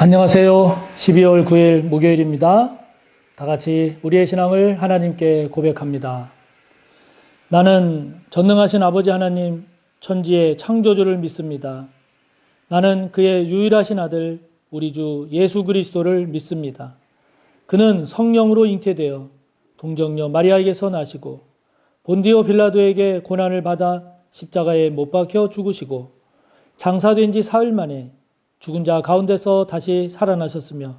안녕하세요. 12월 9일 목요일입니다. 다 같이 우리의 신앙을 하나님께 고백합니다. 나는 전능하신 아버지 하나님, 천지의 창조주를 믿습니다. 나는 그의 유일하신 아들, 우리 주 예수 그리스도를 믿습니다. 그는 성령으로 잉태되어 동정녀 마리아에게서 나시고 본디오 빌라도에게 고난을 받아 십자가에 못 박혀 죽으시고 장사된 지 사흘 만에 죽은 자 가운데서 다시 살아나셨으며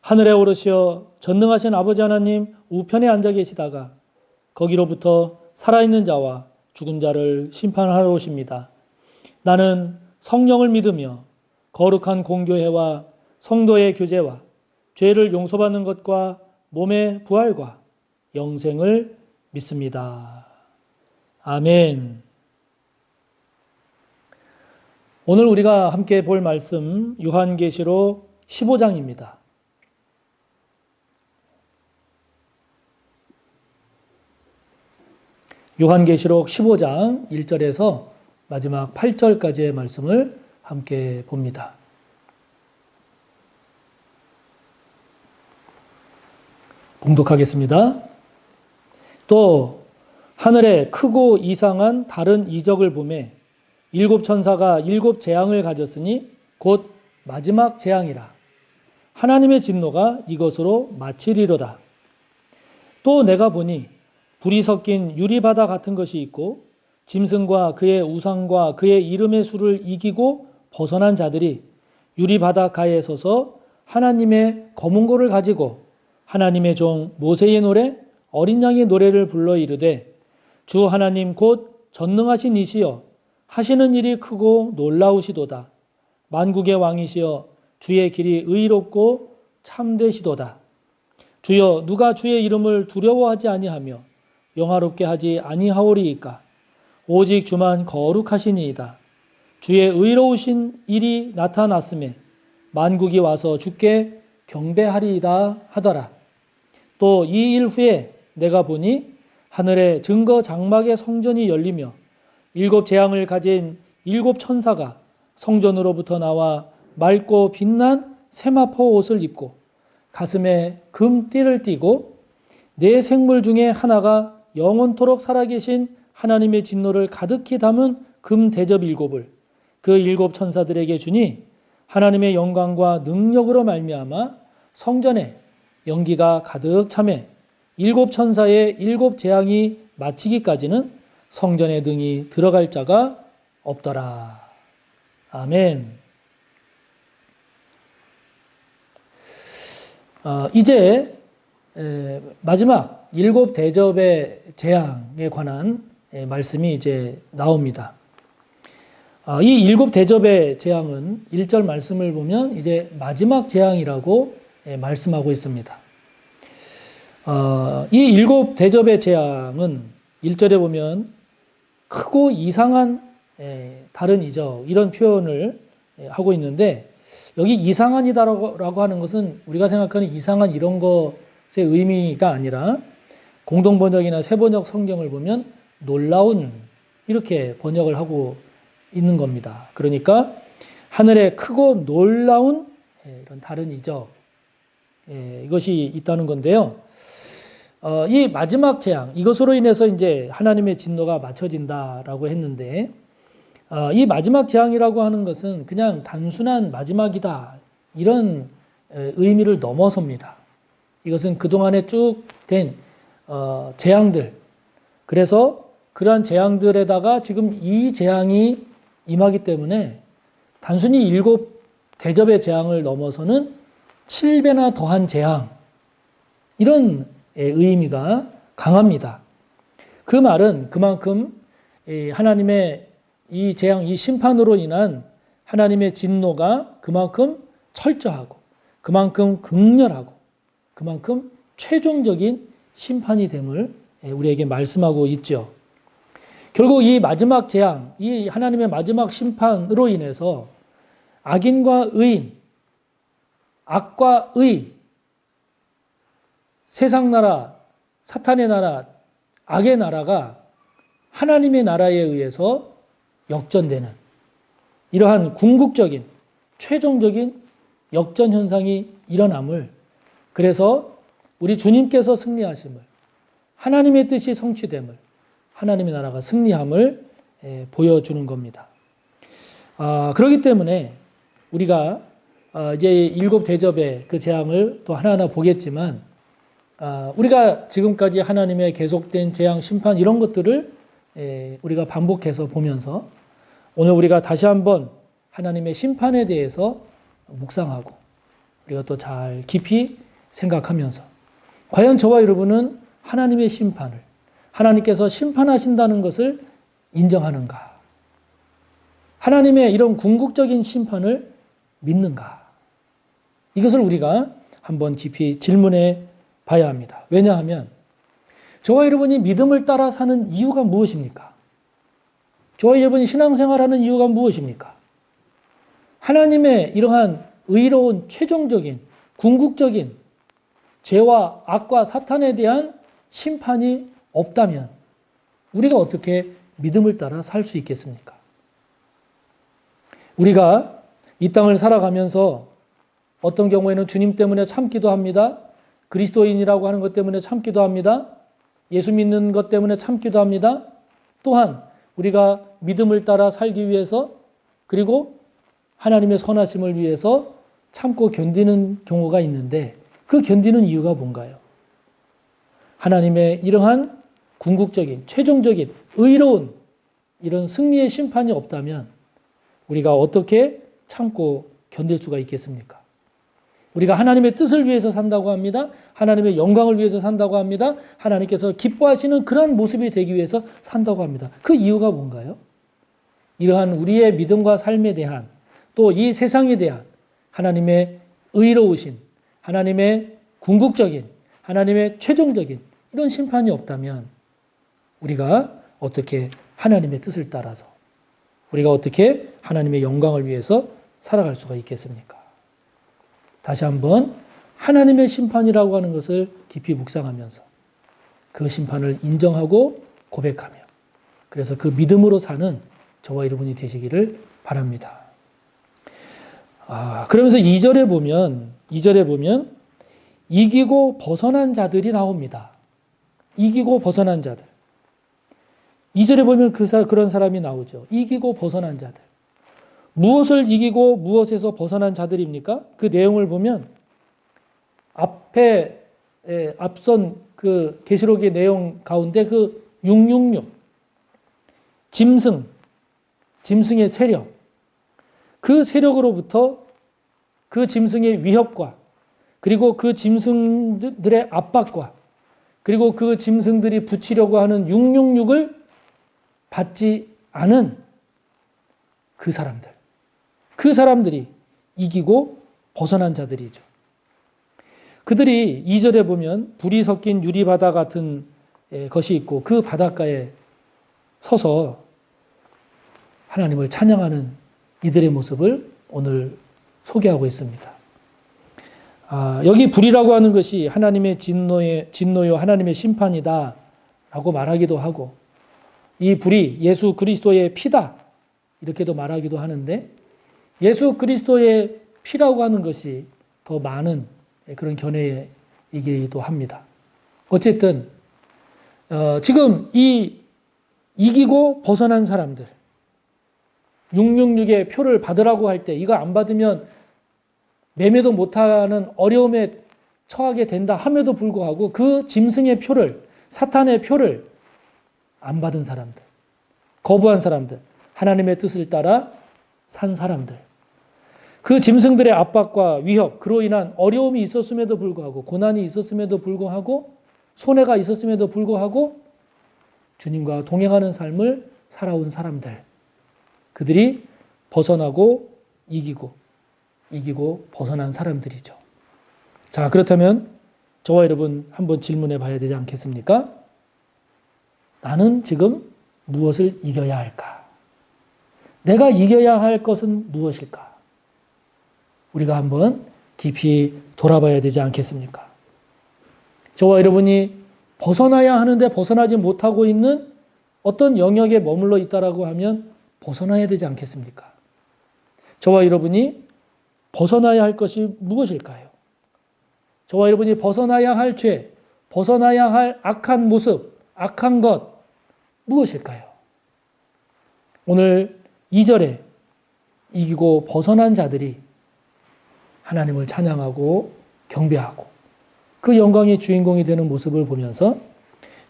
하늘에 오르시어 전능하신 아버지 하나님 우편에 앉아 계시다가 거기로부터 살아있는 자와 죽은 자를 심판하러 오십니다. 나는 성령을 믿으며 거룩한 공교회와 성도의 교제와 죄를 용서받는 것과 몸의 부활과 영생을 믿습니다. 아멘. 오늘 우리가 함께 볼 말씀 요한계시록 15장입니다. 요한계시록 15장 1절에서 마지막 8절까지의 말씀을 함께 봅니다. 봉독하겠습니다. 또 하늘에 크고 이상한 다른 이적을 보매 일곱 천사가 일곱 재앙을 가졌으니 곧 마지막 재앙이라. 하나님의 진노가 이것으로 마치리로다. 또 내가 보니 불이 섞인 유리바다 같은 것이 있고 짐승과 그의 우상과 그의 이름의 수를 이기고 벗어난 자들이 유리바다 가에 서서 하나님의 거문고를 가지고 하나님의 종 모세의 노래 어린 양의 노래를 불러 이르되 주 하나님 곧 전능하신 이시여 하시는 일이 크고 놀라우시도다. 만국의 왕이시여 주의 길이 의롭고 참되시도다. 주여 누가 주의 이름을 두려워하지 아니하며 영화롭게 하지 아니하오리이까. 오직 주만 거룩하시니이다. 주의 의로우신 일이 나타났음에 만국이 와서 주께 경배하리이다 하더라. 또 이 일 후에 내가 보니 하늘의 증거 장막의 성전이 열리며 일곱 재앙을 가진 일곱 천사가 성전으로부터 나와 맑고 빛난 세마포 옷을 입고 가슴에 금띠를 띠고 네 생물 중에 하나가 영원토록 살아계신 하나님의 진노를 가득히 담은 금 대접 일곱을 그 일곱 천사들에게 주니 하나님의 영광과 능력으로 말미암아 성전에 연기가 가득 차매 일곱 천사의 일곱 재앙이 마치기까지는 성전의 등이 들어갈 자가 없더라. 아멘. 이제 마지막 일곱 대접의 재앙에 관한 말씀이 이제 나옵니다. 이 일곱 대접의 재앙은 1절 말씀을 보면 이제 마지막 재앙이라고 말씀하고 있습니다. 이 일곱 대접의 재앙은 1절에 보면 크고 이상한 다른 이적 이런 표현을 하고 있는데 여기 이상한이다라고 하는 것은 우리가 생각하는 이상한 이런 것의 의미가 아니라 공동번역이나 새번역 성경을 보면 놀라운 이렇게 번역을 하고 있는 겁니다. 그러니까 하늘에 크고 놀라운 이런 다른 이적 이것이 있다는 건데요. 이 마지막 재앙, 이것으로 인해서 이제 하나님의 진노가 맞춰진다라고 했는데, 이 마지막 재앙이라고 하는 것은 그냥 단순한 마지막이다, 이런 의미를 넘어섭니다. 이것은 그동안에 쭉 된 재앙들, 그래서 그러한 재앙들에다가 지금 이 재앙이 임하기 때문에 단순히 일곱 대접의 재앙을 넘어서는 7배나 더한 재앙, 이런 의미가 강합니다. 그 말은 그만큼 하나님의 이 재앙, 이 심판으로 인한 하나님의 진노가 그만큼 철저하고 그만큼 극렬하고 그만큼 최종적인 심판이 됨을 우리에게 말씀하고 있죠. 결국 이 마지막 재앙, 이 하나님의 마지막 심판으로 인해서 악인과 의인, 악과 의, 세상 나라, 사탄의 나라, 악의 나라가 하나님의 나라에 의해서 역전되는 이러한 궁극적인 최종적인 역전 현상이 일어남을, 그래서 우리 주님께서 승리하심을, 하나님의 뜻이 성취됨을, 하나님의 나라가 승리함을 보여주는 겁니다. 그렇기 때문에 우리가 이제 일곱 대접의 그 재앙을 또 하나하나 보겠지만, 우리가 지금까지 하나님의 계속된 재앙, 심판 이런 것들을 우리가 반복해서 보면서 오늘 우리가 다시 한번 하나님의 심판에 대해서 묵상하고 우리가 또 잘 깊이 생각하면서 과연 저와 여러분은 하나님의 심판을, 하나님께서 심판하신다는 것을 인정하는가? 하나님의 이런 궁극적인 심판을 믿는가? 이것을 우리가 한번 깊이 질문해 봐야 합니다. 왜냐하면 저와 여러분이 믿음을 따라 사는 이유가 무엇입니까? 저와 여러분이 신앙생활하는 이유가 무엇입니까? 하나님의 이러한 의로운 최종적인 궁극적인 죄와 악과 사탄에 대한 심판이 없다면 우리가 어떻게 믿음을 따라 살 수 있겠습니까? 우리가 이 땅을 살아가면서 어떤 경우에는 주님 때문에 참기도 합니다. 그리스도인이라고 하는 것 때문에 참기도 합니다. 예수 믿는 것 때문에 참기도 합니다. 또한 우리가 믿음을 따라 살기 위해서, 그리고 하나님의 선하심을 위해서 참고 견디는 경우가 있는데, 그 견디는 이유가 뭔가요? 하나님의 이러한 궁극적인 최종적인 의로운 이런 승리의 심판이 없다면 우리가 어떻게 참고 견딜 수가 있겠습니까? 우리가 하나님의 뜻을 위해서 산다고 합니다. 하나님의 영광을 위해서 산다고 합니다. 하나님께서 기뻐하시는 그런 모습이 되기 위해서 산다고 합니다. 그 이유가 뭔가요? 이러한 우리의 믿음과 삶에 대한, 또 이 세상에 대한 하나님의 의로우신, 하나님의 궁극적인, 하나님의 최종적인 이런 심판이 없다면 우리가 어떻게 하나님의 뜻을 따라서, 우리가 어떻게 하나님의 영광을 위해서 살아갈 수가 있겠습니까? 다시 한번 하나님의 심판이라고 하는 것을 깊이 묵상하면서 그 심판을 인정하고 고백하며, 그래서 그 믿음으로 사는 저와 여러분이 되시기를 바랍니다. 그러면서 2절에 보면 이기고 벗어난 자들이 나옵니다. 이기고 벗어난 자들. 2절에 보면 그런 사람이 나오죠. 이기고 벗어난 자들. 무엇을 이기고 무엇에서 벗어난 자들입니까? 그 내용을 보면 앞선 그 계시록의 내용 가운데 그 666 짐승의 세력, 그 세력으로부터 그 짐승의 위협과, 그리고 그 짐승들의 압박과, 그리고 그 짐승들이 붙이려고 하는 666을 받지 않은 그 사람들이 이기고 벗어난 자들이죠. 그들이 2절에 보면 불이 섞인 유리바다 같은 것이 있고 그 바닷가에 서서 하나님을 찬양하는 이들의 모습을 오늘 소개하고 있습니다. 여기 불이라고 하는 것이 하나님의 진노요 하나님의 심판이다 라고 말하기도 하고, 이 불이 예수 그리스도의 피다 이렇게도 말하기도 하는데, 예수 그리스도의 피라고 하는 것이 더 많은 그런 견해이기도 합니다. 어쨌든 지금 이 이기고 벗어난 사람들, 666의 표를 받으라고 할 때 이거 안 받으면 매매도 못하는 어려움에 처하게 된다 함에도 불구하고 그 짐승의 표를, 사탄의 표를 안 받은 사람들, 거부한 사람들, 하나님의 뜻을 따라 산 사람들, 그 짐승들의 압박과 위협, 그로 인한 어려움이 있었음에도 불구하고, 고난이 있었음에도 불구하고, 손해가 있었음에도 불구하고 주님과 동행하는 삶을 살아온 사람들, 그들이 벗어나고 이기고 벗어난 사람들이죠. 자, 그렇다면 저와 여러분 한번 질문해 봐야 되지 않겠습니까? 나는 지금 무엇을 이겨야 할까? 내가 이겨야 할 것은 무엇일까? 우리가 한번 깊이 돌아봐야 되지 않겠습니까? 저와 여러분이 벗어나야 하는데 벗어나지 못하고 있는 어떤 영역에 머물러 있다라고 하면 벗어나야 되지 않겠습니까? 저와 여러분이 벗어나야 할 것이 무엇일까요? 저와 여러분이 벗어나야 할 죄, 벗어나야 할 악한 모습, 악한 것 무엇일까요? 오늘 2절에 이기고 벗어난 자들이 하나님을 찬양하고 경배하고 그 영광의 주인공이 되는 모습을 보면서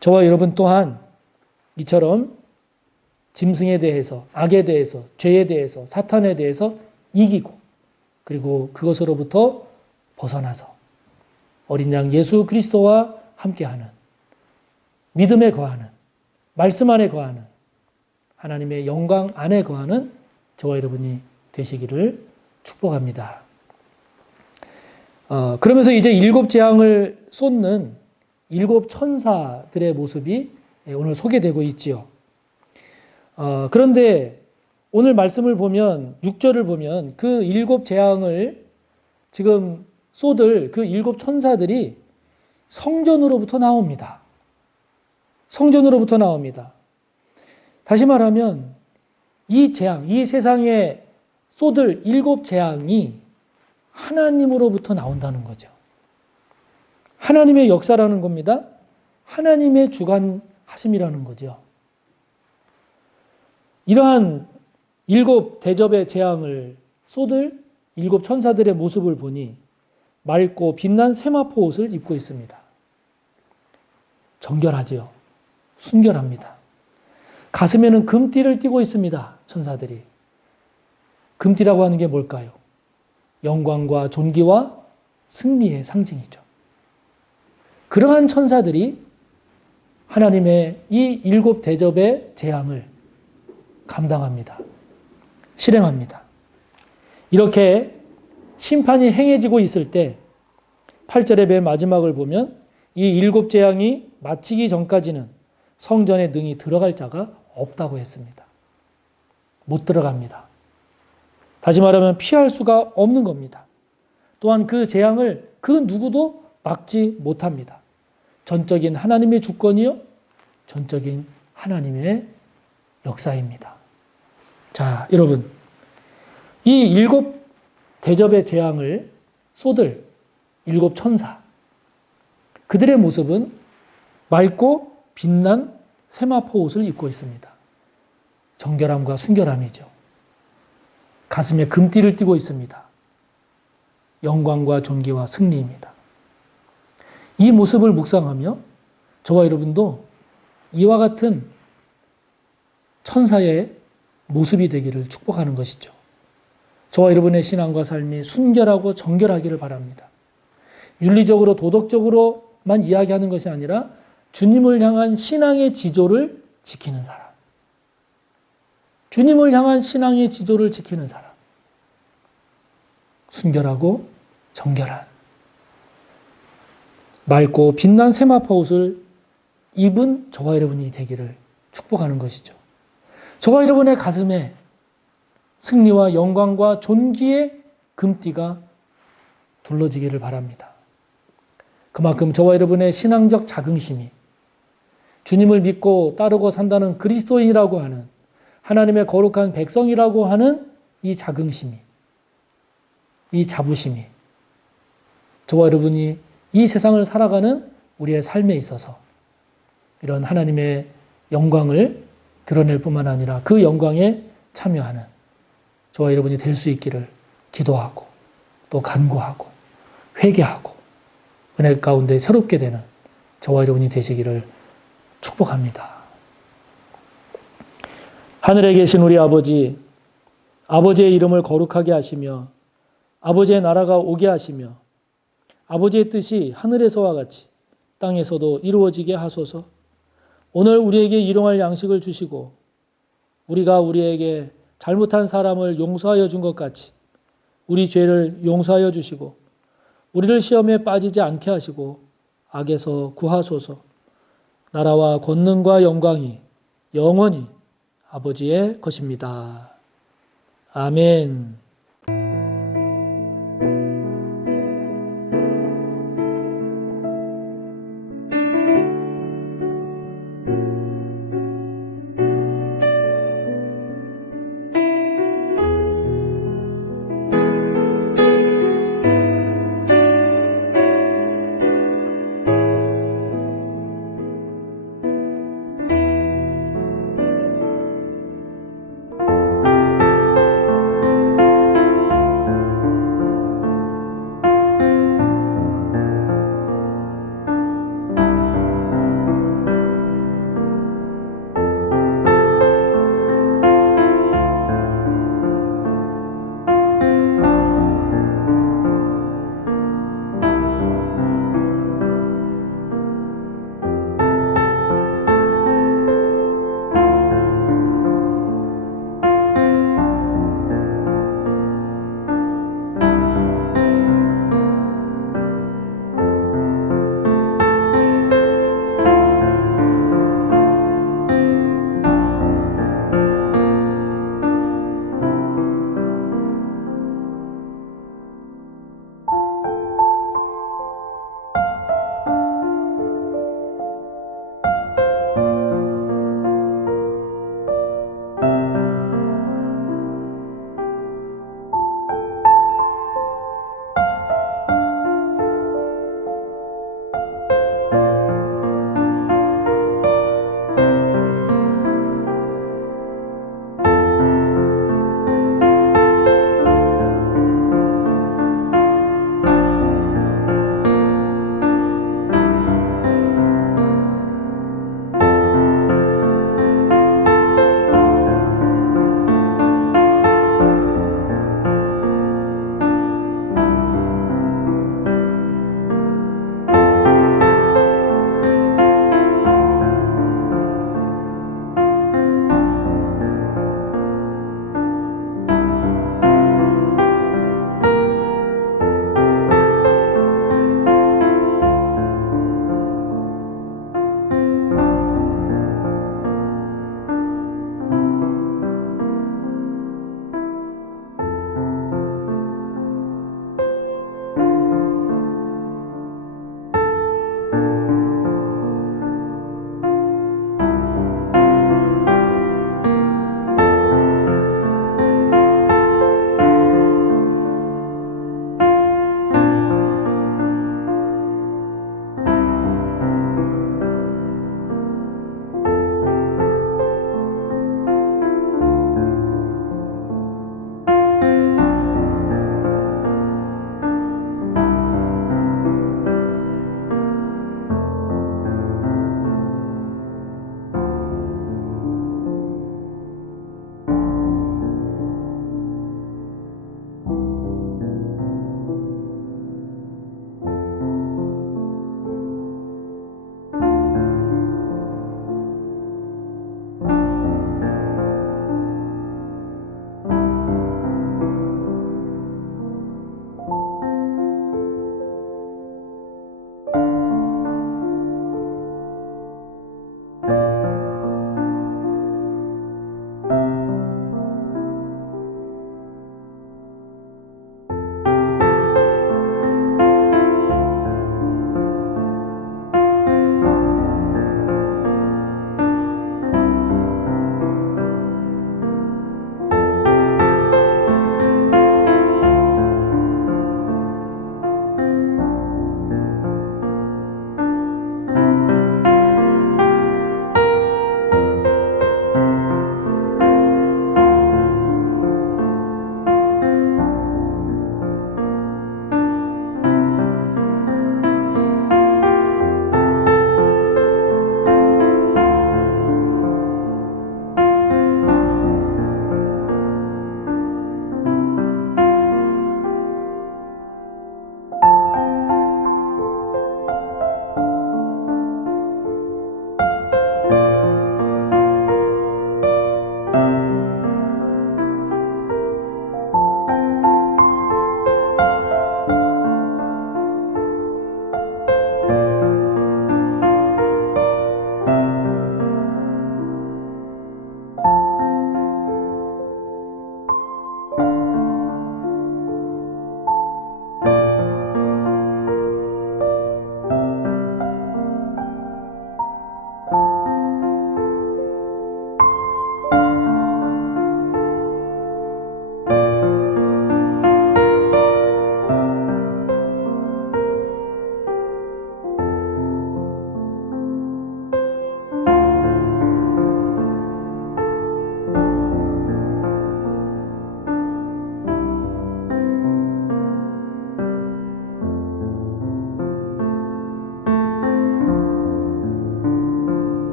저와 여러분 또한 이처럼 짐승에 대해서, 악에 대해서, 죄에 대해서, 사탄에 대해서 이기고 그리고 그것으로부터 벗어나서 어린 양 예수 그리스도와 함께하는 믿음에 거하는 말씀 안에 거하는 하나님의 영광 안에 거하는 저와 여러분이 되시기를 축복합니다. 그러면서 이제 7 재앙을 쏟는 7 천사들의 모습이 오늘 소개되고 있지요. 그런데 오늘 말씀을 보면 6절을 보면 그 7 재앙을 지금 쏟을 그 7 천사들이 성전으로부터 나옵니다. 성전으로부터 나옵니다. 다시 말하면 이 재앙, 이 세상에 쏟을 7 재앙이 하나님으로부터 나온다는 거죠. 하나님의 역사라는 겁니다. 하나님의 주관하심이라는 거죠. 이러한 7 대접의 재앙을 쏟을 7 천사들의 모습을 보니 맑고 빛난 세마포 옷을 입고 있습니다. 정결하지요. 순결합니다. 가슴에는 금띠를 띠고 있습니다. 천사들이. 금띠라고 하는 게 뭘까요? 영광과 존귀와 승리의 상징이죠. 그러한 천사들이 하나님의 이 7 대접의 재앙을 감당합니다. 실행합니다. 이렇게 심판이 행해지고 있을 때 8절의 맨 마지막을 보면 이 7 재앙이 마치기 전까지는 성전에 능히 들어갈 자가 없다고 했습니다. 못 들어갑니다. 다시 말하면 피할 수가 없는 겁니다. 또한 그 재앙을 그 누구도 막지 못합니다. 전적인 하나님의 주권이요, 전적인 하나님의 역사입니다. 자, 여러분, 이 7 대접의 재앙을 쏟을 7 천사, 그들의 모습은 맑고 빛난 세마포 옷을 입고 있습니다. 정결함과 순결함이죠. 가슴에 금띠를 띠고 있습니다. 영광과 존귀와 승리입니다. 이 모습을 묵상하며 저와 여러분도 이와 같은 천사의 모습이 되기를 축복하는 것이죠. 저와 여러분의 신앙과 삶이 순결하고 정결하기를 바랍니다. 윤리적으로 도덕적으로만 이야기하는 것이 아니라 주님을 향한 신앙의 지조를 지키는 사람. 주님을 향한 신앙의 지조를 지키는 사람. 순결하고 정결한 맑고 빛난 세마포 옷을 입은 저와 여러분이 되기를 축복하는 것이죠. 저와 여러분의 가슴에 승리와 영광과 존귀의 금띠가 둘러지기를 바랍니다. 그만큼 저와 여러분의 신앙적 자긍심이 주님을 믿고 따르고 산다는 그리스도인이라고 하는 하나님의 거룩한 백성이라고 하는 이 자긍심이, 이 자부심이 저와 여러분이 이 세상을 살아가는 우리의 삶에 있어서 이런 하나님의 영광을 드러낼 뿐만 아니라 그 영광에 참여하는 저와 여러분이 될 수 있기를 기도하고 또 간구하고 회개하고 은혜 가운데 새롭게 되는 저와 여러분이 되시기를 축복합니다. 하늘에 계신 우리 아버지, 아버지의 이름을 거룩하게 하시며 아버지의 나라가 오게 하시며 아버지의 뜻이 하늘에서와 같이 땅에서도 이루어지게 하소서. 오늘 우리에게 일용할 양식을 주시고 우리가 우리에게 잘못한 사람을 용서하여 준 것 같이 우리 죄를 용서하여 주시고 우리를 시험에 빠지지 않게 하시고 악에서 구하소서. 나라와 권능과 영광이 영원히 아버지의 것입니다. 아멘.